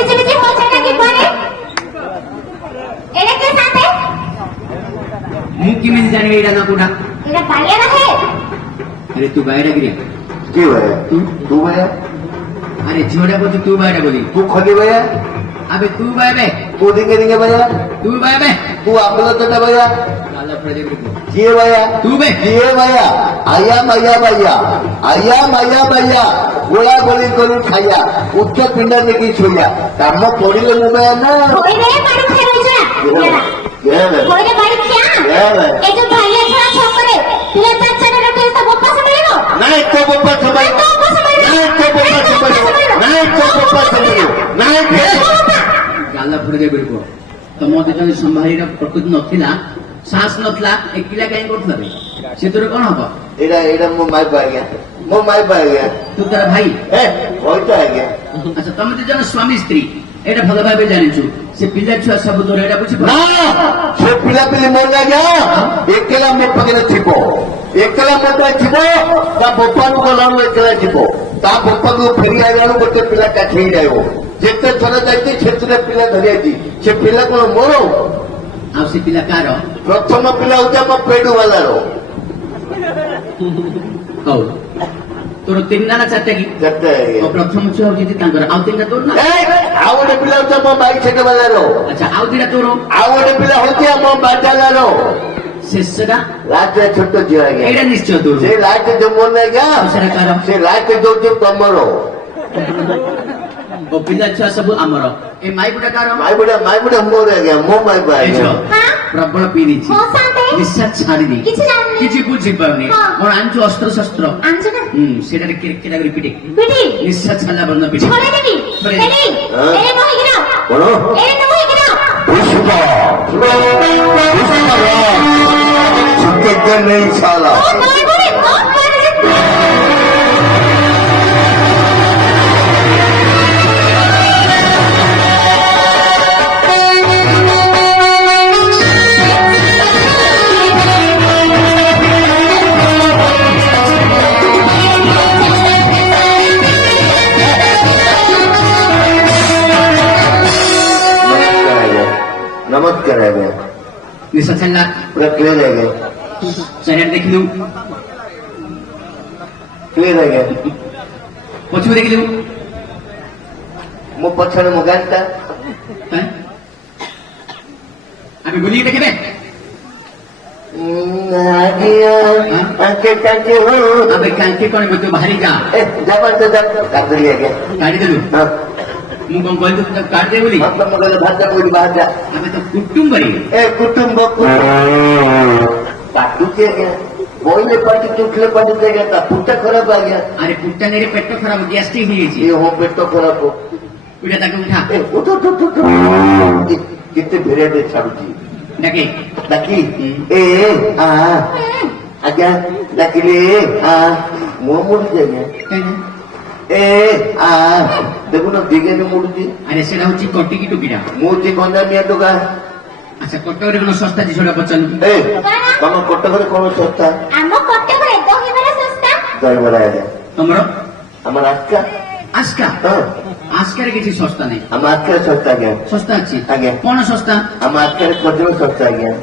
Busy busy हो जाता कि कोने एड़ा के साथ है मुक्की में जाने एड़ा ना कोड़ा एड़ा बालिया ना है अरे तू बायरा गिरी কি ভাইয়া तू ভাইয়া अरे छोड़ा बोल तू बायरा बोली तू खली भाइया अबे तू बाय बे तू दिंगे दिंगे भाइया तू बाय बे तू आपलं तर भाइया काला प्रदीप को जिये भाइया तू बे जिये भाइया आया मैया भैया आया मैया भैया गोळा गोळी करून खाया उच्च पिंड देखील छोया काम पडिले मुंबई ना कोई रे मारू खेळायचं कोई रे बारी क्या ए जो भालिया छा छोकरे तुला चाचा ने रोटी तो बप्पा समजलो नाही तो बप्पा समजलो नाही तो बप्पा समजलो नाही तो बप्पा समजलो नाही काला प्रदीप को तम जन संभाळीर प्रकृति नथिला साहस नथला एकिला काई करथला बे से तोर कोन हबो एडा एडा मो माय पाया मो माय पाया तू तार भाई ए होइतो आगे अच्छा तम जन स्वामी स्त्री एटा भल भाबे जानिछु से पिला छुआ सब तोर एटा बुझी ना से पिला पिली मोर ना गया एकला मो पगले थिबो एकला मो तो थिबो ता बप्पा को गलानो एकला थिबो ता बप्पा को फेरी आइलानो गोटे पिला काठी जायो जेते थरा जाईती क्षेत्र पिला धरियाती से पिला को मोरो आ से पिला कार प्रथम पिला होता मो पेडू वाला रो हौ तोर तीन ना चारटा की जते और प्रथम छुआ होती तांकर आउ तीन तोर ना ए आवडे पिला होता मो बाई छेके वाला रो अच्छा आउ दिरा तोर आवडे पिला होती मो बाजाला रो शेषडा राजा छोट जियो आगे एटा निश्चय तोर से राज जो मोर ना गया दूसरा कार से राज जो तमरो ओ पिला छुआ सब हमर ए माई बुडा कार माई बुढ़ा मोर आ गया मो माई बाई एछो हां प्रबल पीरी छी हो साथे निश्चय छाड़ी दी किछि जाननी किछि बुझी पाउनी हाँ। मोर आंचो अस्त्र शस्त्र आंजे ना सेटा केटा करी पिटे बिटी निश्चय छाला बंद पिटे छोड़े देगी छोड़े ए देगी। नहीं ए मोहि गिरा बोलो ए मोहि गिरा पुष्पा पुष्पा नहीं साला ओ मोहि बोले ओ नमस्कार आ गया निश्चय छाला पूरा क्लियर आ गया शरीर देखलु क्लियर आ गया पछु देखलु मो पछने मो गांटा हैं अभी गुली देखबे आ गया अंके काके हो अबे कांके कोन मतो भारी जा ए जबर से जब कर लिया गया गाड़ी देलु हां मु कोन कहलु त काट दे बोली हम तो मगल भाषा बोली बाहर जा अबे तो कुटुंब बरी ए कुटुंब पाटू के गया बोले पाटी टूटले पाटी दे गया ता पुट्टा खराब आ गया अरे पुट्टा नेरे पेट खराब गैस्ट्रिक हो जाई ये हो पेट तो खराब हो उठा ताको उठा ए उठो उठो कितने भेड़े छाड़ू डाके डाकी ए आ आज्ञा डाकिले आ मुंह मुड़ जाएगा ए आ देखो ना दिगे में मुड़ दी अरे सेटा होची कटी की टुकीरा मुंह जी गंदा मिया तो का अच्छा कटोरे कोन सस्ता जिसोडा पचन ए तम कटक कौन सस्ता आम कट्टे करे दही बड़ा सस्ता दही बड़ा है तमरो আমার আজকা आस्का হ্যাঁ आस्कार किसी सस्ता नहीं আমার আজকে সস্তা গেল सस्ता अच्छी आगे कौन सस्ता আমার আজকে কত সস্তা গেল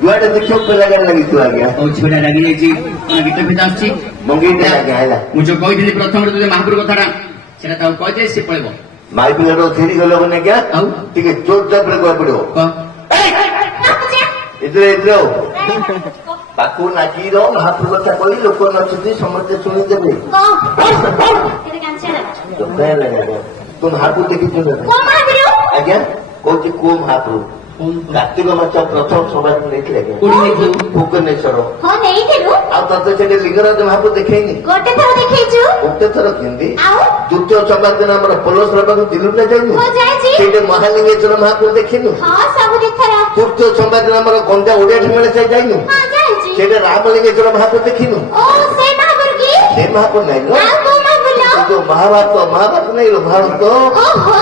দুয়ারে দেখো पे लगा लगी तू आ गया ओ छोड़ा लगी लेची कोन गीत फित आछी मंगीटे लगा हैला मु जो कहि दिली प्रथम रे महापुर कथाटा सेटा ताऊ कहि दे से पळेबो माई पिलरो थेरी गलो बने क्या आउ ठीक है चोर चप रे को पड़ो क इधर इधर पाकू नाची रो महापुर कथा कोई लोक नछती समझते सुनी देबे एरे कांचेला तो क्या लगा तुम महापुर देखी क्यों ना को महावीर आज्ञा कोची को महापुर कोन कार्तिक मास प्रथम समाज में देखले गया कोडी देखु भुवनेश्वर हो नहीं थिलु आ तते सेटे लिंगराज महापुर देखेनी गोटे थर देखैछु ଗୋଟେ ଥର କେମିତି आउ ଦ୍ୱିତୀୟ ସମାଜ ଦିନ ଆମର ପୋଲସ ପାଖକୁ ଦିଲ୍ଲୀରେ ଯାଇନୁ हो जायछि ସେଇଠି ମହାଲିଙ୍ଗେଶ୍ୱର ମହାପୁର ଦେଖିନୁ हां सब देखरा ତୃତୀୟ ସମାଜ ଦିନ ଆମର ଗଞ୍ଜା ଓଡିଆ ଠେମେଳେ ସେ ଯାଇନୁ हां जायछि ସେଇଠି ରାମଲିଙ୍ଗେଶ୍ୱର ମହାପୁର ଦେଖିନୁ ओ से महावीर की ସେ ମହାପୁର ନାହିଁ ଲୋ आ को महावीर ଏ ଯୋଉ ମହାଭାରତ ନାହିଁ ଲୋ ଭାରତ ओहो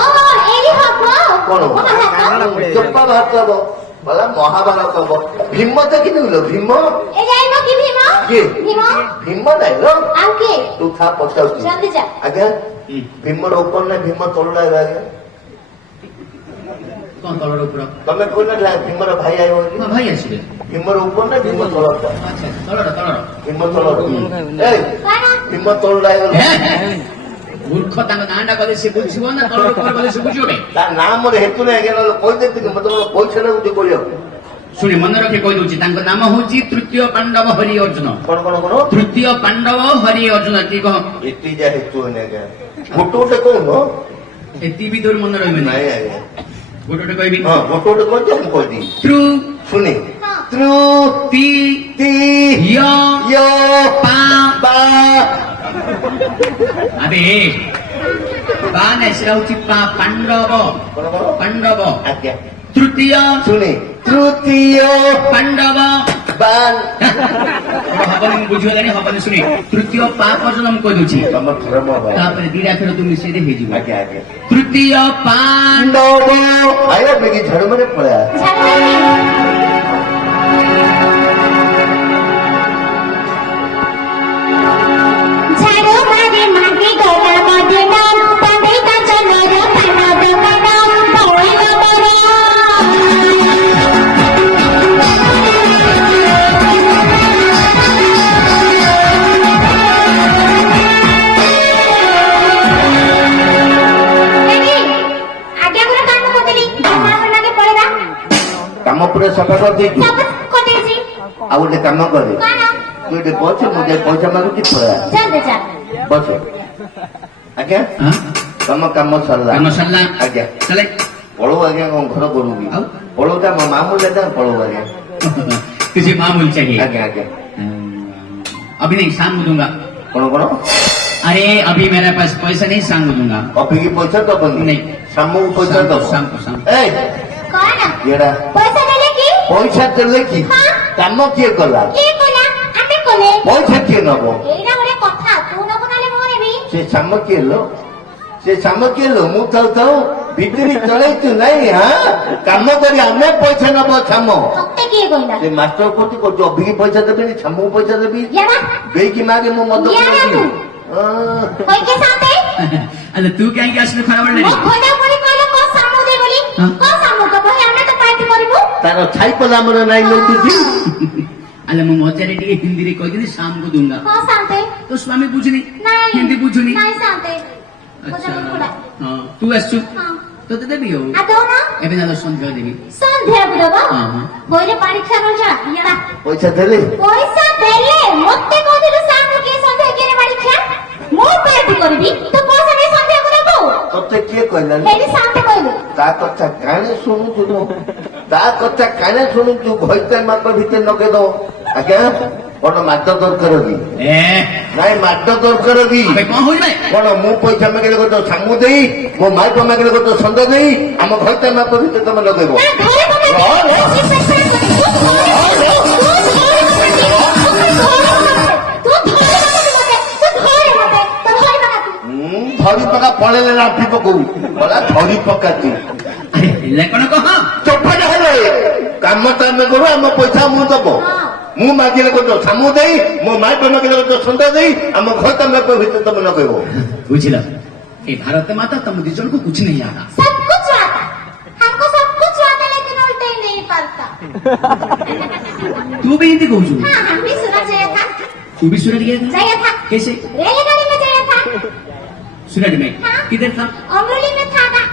एरी हबो କଣ महाभारत ଚୋପା ଭାରତ ହବ ବୋଲା ମହାଭାରତ ହବ ଭୀମ ଦେଖିନୁ ଲୋ ଭୀମ ए जाइबो की भीमा କିଏ भीमा ଭୀମ ନାହିଁ ଲୋ आउ के ତୁ ଥା ପଚାରୁଛି जल्दी जा ଆଜ୍ଞା ଭୀମର ଉପର ନାହିଁ ଭୀମ ତଳୁ ନାହିଁ ଆଜ୍ଞା କଣ ତଳର ଉପର ତମେ କହିଲ ଭୀମର ଭାଇ ଆଇବ କି ହଁ ଭାଇ ଆସିବେ ଭୀମର ଉପର ନା ଭୀମ ତଳଟା ଆଚ୍ଛା ତଳର ତଳର ଭୀମ ତଳର ଏଇ କଣ ଭୀମ ତଳଟା ଆଇଗଲା ମୂର୍ଖ ତାଙ୍କ ନାଁଟା କଲେ ସେ ବୁଝିବ ନା ତଳର ଉପର କଲେ ସେ ବୁଝିବେ ତା ନାଁ ମୋର ହେତୁ ନାହିଁ ଆଜ୍ଞା ନହେଲେ କହିଦେଇଥିଲି ମତେ ମୋର ପଇସା ଲାଗୁଛି କହିବାକୁ ଶୁଣି ମନେ ରଖି କହିଦଉଛି ତାଙ୍କ ନାମ ହଉଛି ତୃତୀୟ ପାଣ୍ଡବ ହରି ଅର୍ଜୁନ କଣ କଣ କଣ ତୃତୀୟ ପାଣ୍ଡବ ହରି ଅର୍ଜୁନ କି କହ ଏଠି ଯା ହେତୁ ହଉନି ଆଜ୍ଞା ଗୋଟେ ଗୋଟେ କହୁନ ଏତିକି ବି ତୋର ମନେ ରହିବ ନାଇଁ ଆଜ୍ଞା ଗୋଟେ ଗୋଟେ କହିବି ହଁ ଗୋଟେ ଗୋଟେ କହିଛ ମୁଁ କହିଦେବି ତୃ ଶୁଣି ହଁ ତୃ ତି ତି ୟ ୟ ପା ପା আবে বা নাই সেটা হচ্ছে পাণ্ডব କଣ କଣ পাণ্ডব ଆଜ୍ଞା তৃতীয় ଶୁଣି ତୃତୀୟ পাণ্ডব ବାଲ হবনি বুঝিগলানি হবনি শুনি তৃতীয় পা পর্যন্ত আমি কই দଉଛି ତମ ଧର୍ମ ଭାଇ তারপরে দিটা ফের তুমি মিশাই দিয়ে ହେଇଯିବ ଆଜ୍ଞା ଆଜ୍ଞା তৃতীয় পাণ্ড ପାଣ୍ଡବ ଆଜ୍ଞା ବେଗି ଝାଡୁ ମାନେ ପଳା ঝাড়ু মারে মাটি গোলা মাঝে নাম পাঁদে কাঁচা নর পান্ডব কানাম পড়িল বড় ଆଜ୍ଞା ଗୋଟେ କାମ କରିଦେଲି ମାସ ଲାଗେ ପଳେଇବା କାମ ପୁରା ସଫା କରିଦେଇଛୁ ସବୁ କରିଦେଇଛି ଆଉ ଗୋଟେ କାମ କରେ କଣ ତୁ ଏଠି ବସ ମୁଁ ଯାଇ ପଇସା ମାଗୁଛି ପଳା ଚାଲ ଚାଲ ବସ ଆଜ୍ଞା হ্যাঁ ତମ କାମ ସରିଲା কাম সারলা ଆଜ୍ଞା চলে ପଳଉ ଆଜ୍ଞା କଣ ଘର କରୁବି ଆଉ? ପଳଉଟା ମୋ ମାମୁଁ ଯାତା ପଳଉ ଆଜ୍ଞା तुझे मामूल चाहिए ଆଜ୍ଞା ଆଜ୍ଞା अभी नहीं शाम को दूंगा କଣ କଣ अरे अभी मेरे पास पैसा नहीं शाम को दूंगा ଅଫିକି ପଇସା ଦବନି ନାଇଁ। ସାମକୁ ପଇସା शाम ଦବ को शाम को शाम को। ଏଇ କଣ ଏଇଟା ପଇସା ଦେଲେ କି ପଇସା ଦେଲେ କି ହଁ। କାମ କିଏ କଲା କିଏ କଲା ଆମେ କଲେ ପଇସା କିଏ ନବ ଏଇଟା ଗୋଟେ କଥା ତୁ ନବୁ ନହେଲେ ମୁଁ ନେବି ସେ ସାମ କିଏ लो ସେ ସାମ କିଏ लो ମୁଁ ଥାଉ ଥାଉ ଭିତରି ଚଳେଇଛୁ ନାଇଁ ହଁ କାମ କରି ଆମେ ପଇସା ନବ ଛାମ ତତେ କିଏ କହିଲା ସେ ମାଷ୍ଟର କୋଟି କହୁଛୁ ଅଭିକି ପଇସା ଦେବିନି ଛାମକୁ ପଇସା ଦେବି ୟାଡା ଦେଇକି ମାଗେ ମୁଁ ମଦ ୟାଡା ପିଇବି। ତୁ ହଁ। କଇକେ ସାथे अरे तू क्या आसले खराब ମୋ ଖୋଲା ପରି କହିଲେ କଣ ସାମୁ ଦେ ବୋଲି ହଁ। କଣ ସାମୁ ତ କହି ଆମେ ତ ପାର୍ଟି କରିବୁ ତାର ଛାଇ ପଲା ଆମର ନାଇଁ ଲଉଟୁଛି अरे मु मजारे टिके हिंदी रे कहि शाम को दूंगा କଣ ସାथे तो स्वामी बुझनी ନାଇଁ हिंदी बुझनी ନାଇଁ ସାथे अच्छा ଖୋଲା ଖୋଲା हाँ तू आसु ହଁ तो ते देबी हो ଆ ଦଉନ एबे ना संध्या देबी ସନ୍ଧ୍ୟା ବିଦବ ହଁ, ହଁ। ହୋଇରେ ପରୀକ୍ଷା ରହୁଛ ୟାଡା ପଇସା ଦେଲେ ପଇସା ଦେଲେ ମତେ କହୁଥିଲୁ ସାମୁ କିଏ ସନ୍ଧ୍ୟା କିଏ ପରୀକ୍ଷା ମୁଁ ପାର୍ଟି କରିବି ତୁ ପଇସା ନେଇ ସନ୍ଧ୍ୟା କରିବୁ ତତେ କିଏ କହିଲା ହେଇଟି ସାଥେ କହିଲୁ ତା କଥା କାણે ଶୁଣୁଛୁ ତୁ ତା କଥା କାણે ଶୁଣୁଛୁ ଘଇତା ମାପ ଭିତରେ ନଗେଇ ଦବ ଆଜ୍ଞା କଣ ମାଟ ଦରକାର କି ए ନାଇଁ ମାଟ ଦରକାର କି अबे कौन होई बे କଣ ମୁଁ ପଇସା ମାଗିଲେ କତ ସାମୁ ଦେଇ ମୋ ମାଇପ ମାଗିଲେ କତ ସନ୍ଦ ଦେଇ ଆମ ଘଇତା ମାପ ଭିତରେ ତମେ ଲଗେଇବ ନା ଘରେ କଣ ତୁ ଧରି ପକା ପଳେଇଲେ ରାଫି ପକଉ ଗଲା ଧରି ପକାନ୍ତି अरे ले कौन कह ଚୋପାଟା ହେଲେ କାମ ତ ଆମେ କରୁ ଆମ ପଇସା ମୁଁ ଦବ ମୁଁ ମାଗିଲେ କତ ସାମୁ ଦେଇ ମୋ ମାଇପ ମାଗିଲେ କତ ସନ୍ଦ ଦେଇ ଆମ ଘଇତା ମାପ ଭିତରେ ତମେ ଲଗେଇବ बुझला ए भारत माता तुम दी जन को कुछ नहीं आता सब कुछ आता हमको सब कुछ आता लेकिन उल्टे ही नहीं पड़ता तू भी हिंदी कहू छु हाँ हम भी सुना चाहिए था तू भी सूरत गया था चाहिए था कैसे रेलगाड़ी में चाहिए था सूरत में हाँ। किधर था अमरोली में था ना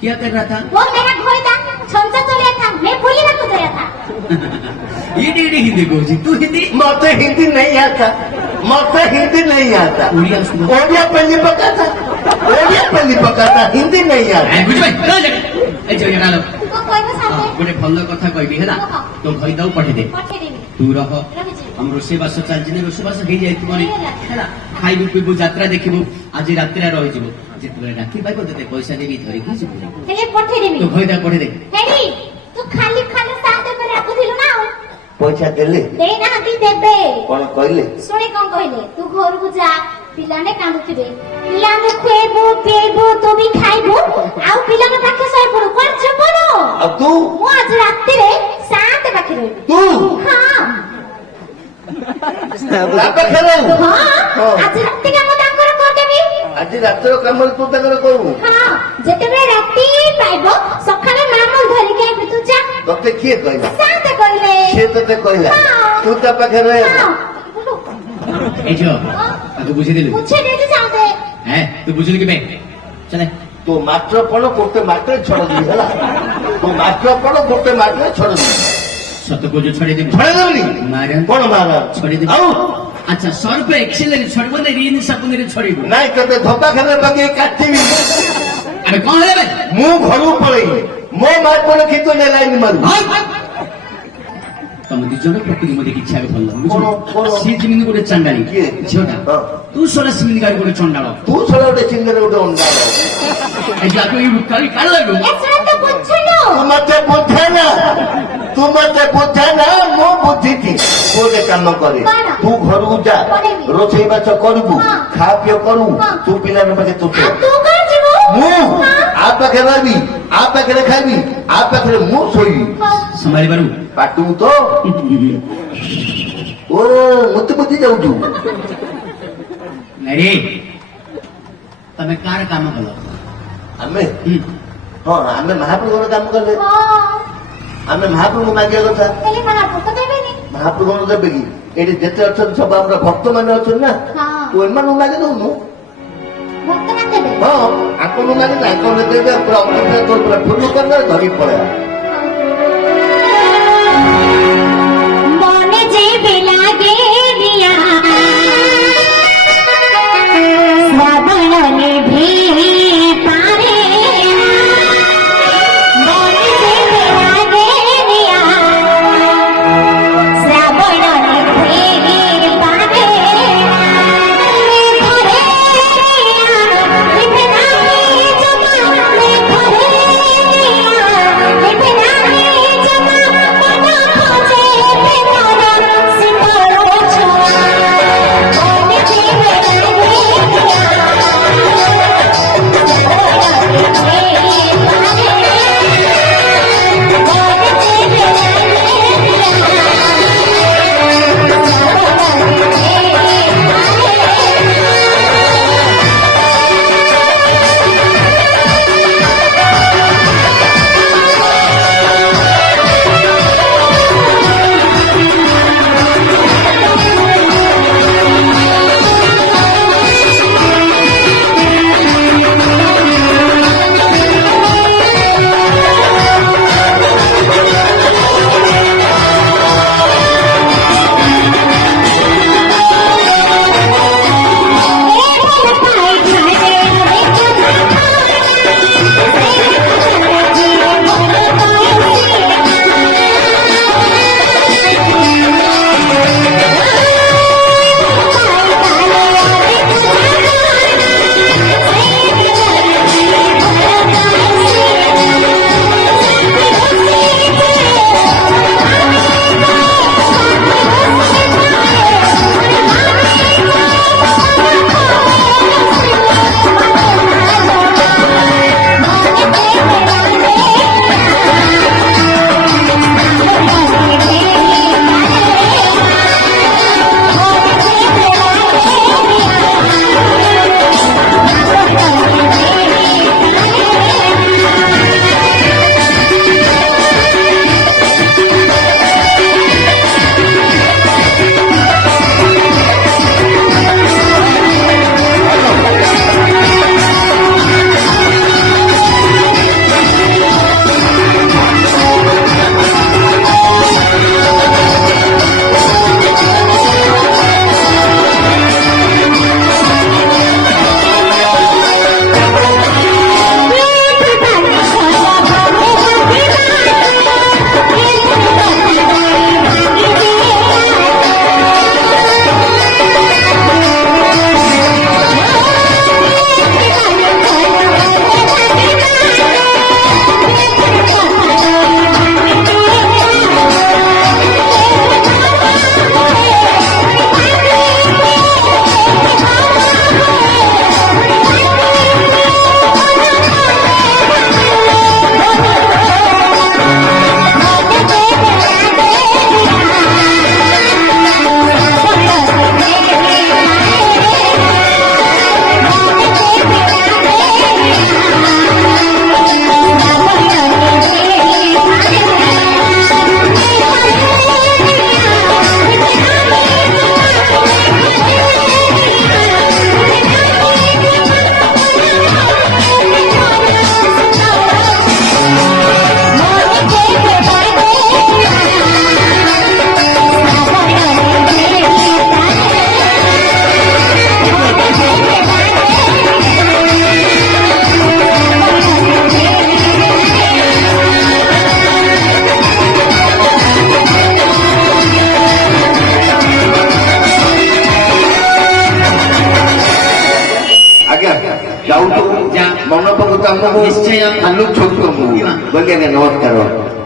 क्या कर रहा था वो मेरा घोड़ा था छमचा तो लिया था मैं भूली ना गुजरा था ये हिंदी कहू छु तू हिंदी मत हिंदी नहीं आता मत हिंदी नहीं आता ओडिया सुनो ओडिया पहली पकाता ओडिया पहली पकाता हिंदी नहीं आता ए बुझ भाई चल जा ए जो यहाँ लो तो कोई भी साथे गोटे भल कथा कहबी हैला तो भई दाऊ पठे दे पठे देवी तू रह रहिଛି हम रोषेबास चलछि ने रोषेबास हो जाई तुमने हैला खाइबु पिबु यात्रा देखिबु आज रात्रि रहि जिवु जेतबे राति पाइबो तते पैसा देबी धरि कि जिवु ହେଲେ ପଠେଇ ଦେବି तो भई दा पठे दे ହେଡି ତୁ ଖାଲି ଖାଲି ସାଥେ ପରେ ଆକୁଥିଲୁ ନା ଆଉ ପଇସା ଦେଲେ ଦେଇ ନାହାନ୍ତି ଦେବେ କଣ କହିଲେ ଶୁଣି କଣ କହିଲେ ତୁ ଘରକୁ ଯା ପିଲାମାନେ କାନ୍ଦୁଥିବେ ପିଲାଙ୍କୁ ଖୁଏଇବୁ ପିଏଇବୁ ତୁ ବି ଖାଇବୁ ଆଉ ପିଲାଙ୍କ ପାଖେ ଶୋଇପଡୁ କଣ ଯିବୁନ ଆଉ ତୁ ମୁଁ ଆଜି ରାତିରେ ସାତ ପାଖେ ରହିବି ତୁ ହଁ ତା ପାଖରେ ହଁ ଆଜି ରାତି କାମ ତାଙ୍କର କରିଦେବି ଆଜି ରାତିର କାମ ତୁ ତାଙ୍କର କରୁ ହଁ ଯେତେବେଳେ ରାତି ପାଇବ ସକାଳେ ମାମା ତତେ କିଏ କହିଲା ସାତେ କହିଲେ ସେ ତତେ କହିଲା ତୁ ତା ପାଖରେ ହଁ। এই ঝিও তাকে বুঝিয়ে দিলু বুঝে দিয়েছে সাতে হ্যাঁ তুই বুঝলি কি বে চলে ତୁ ମାତ୍ର ପଣ ଗୋଟେ ମାଟିରେ ଛଡ଼ ଦିଏ ହେଲା ତୁ ମାତ୍ର ପଣ ଗୋଟେ ମାଟିରେ ଛଡ଼ ଦିଏ সত্য কোজো ছড়িয়ে দিবি ଛଡ଼ ଦେବୁନି মারে କଣ ମାରା ছড়িয়ে দিবি ଆଉ আচ্ছা সর্প এক্সেলের ছড়িব না রিন সাপুনের ছড়িব ନାଇଁ ତତେ ଧପା ଖାନରେ ପକେଇ କାଟିବି আরে কোন হবে ମୁଁ ଘରକୁ ପଳେଇବି ମୋ ମା ପଣ କିନ୍ତୁ ନେଲାଇନି ମାରୁ ତମ ଦି ଜଣ ପ୍ରକୃତି ମତେ କିଛି ଆଗ ଭଲ କଣ, କଣ? ସିଏ ଯେମିତି ଗୋଟେ ଚାଣ୍ଡାଳି କିଏ? ଝିଅଟା ହଁ। ତୁ ସରା ସେମିତି ଗାଡ଼ି ଗୋଟେ ଚଣ୍ଡାଳ ତୁ ଛଡ଼ା ଗୋଟେ ଚିଙ୍ଗରେ ଗୋଟେ ଅଣ୍ଡା এই যাকে এই কালি কাল লাগলো এছাড়া তো বুঝছো ତୁ ମତେ ବୁଝେ ନା ତୁ ମତେ ବୁଝେ ନା ମୁଁ ବୁଝିଛି ତୁ ଗୋଟେ କାମ କରେ କଣ? ତୁ ଘରକୁ ଯା କରିବି। ରୋଷେଇ ବାସ କରିବୁ ହଁ। ଖା ପିଅ କରୁ ହଁ। ତୁ ପିଲାଙ୍କ ପାଖେ ତୁ ଆଉ ତୁ କଣ ଯିବୁ ମୁଁ ହଁ। ଆ ପାଖରେ ରହିବି ଆ ପାଖରେ ଖାଇବି ଆ ପାଖରେ ମୁଁ ଶୋଇବି ହଉ। ସମ୍ଭାଳି ପାରୁ ପାଟିବୁ ତ ଓ ମତେ ବୁଝି ଯାଉଛୁ ନାଇଁ ତମେ କାର କାମ କଲ ଆମେ ହଁ ଆମେ ମହାପ୍ରଭୁଙ୍କର କାମ କଲେ ହଁ। ଆମେ ମହାପ୍ରଭୁଙ୍କୁ ମାଗିବା କଥା ହେଲେ ମହାପ୍ରଭୁ ତ ଦେବେନି ମହାପ୍ରଭୁଙ୍କୁ ଦେବେ କି ଏଠି ଯେତେ ଅଛନ୍ତି ସବୁ ଆମର ଭକ୍ତ ମାନେ ଅଛନ୍ତି ନା ହଁ ତୁ ଏମାନଙ୍କୁ ମାଗି ଦଉନୁ ଭକ୍ତମାନେ ଦେବେ ହଁ ଆଙ୍କଙ୍କୁ ମାଗି ତାଙ୍କ ଦେବେ ପୁରା ଅମୃତ ତୋର ପୁରା ଫୁଲ କରିଦେବେ ଧରିକି ପଳେଇବା মনে যে বেলাগে রিয়া শ্রাবণ নিভে পারে মনে যে বেলাগে রিয়া শ্রাবণ নিভে পারে ঘরে নিভে নাহি জমা ঘরে নিভে নাহি জমা মন খোঁজে বেদনা সিঁদুর ছোঁয়া ତମକୁ ନିଶ୍ଚୟ। ଖାଲୁ ଛୋଟ ମୁଁ ଯିବା। ବୋଲି ଆଜ୍ଞା ନମସ୍କାର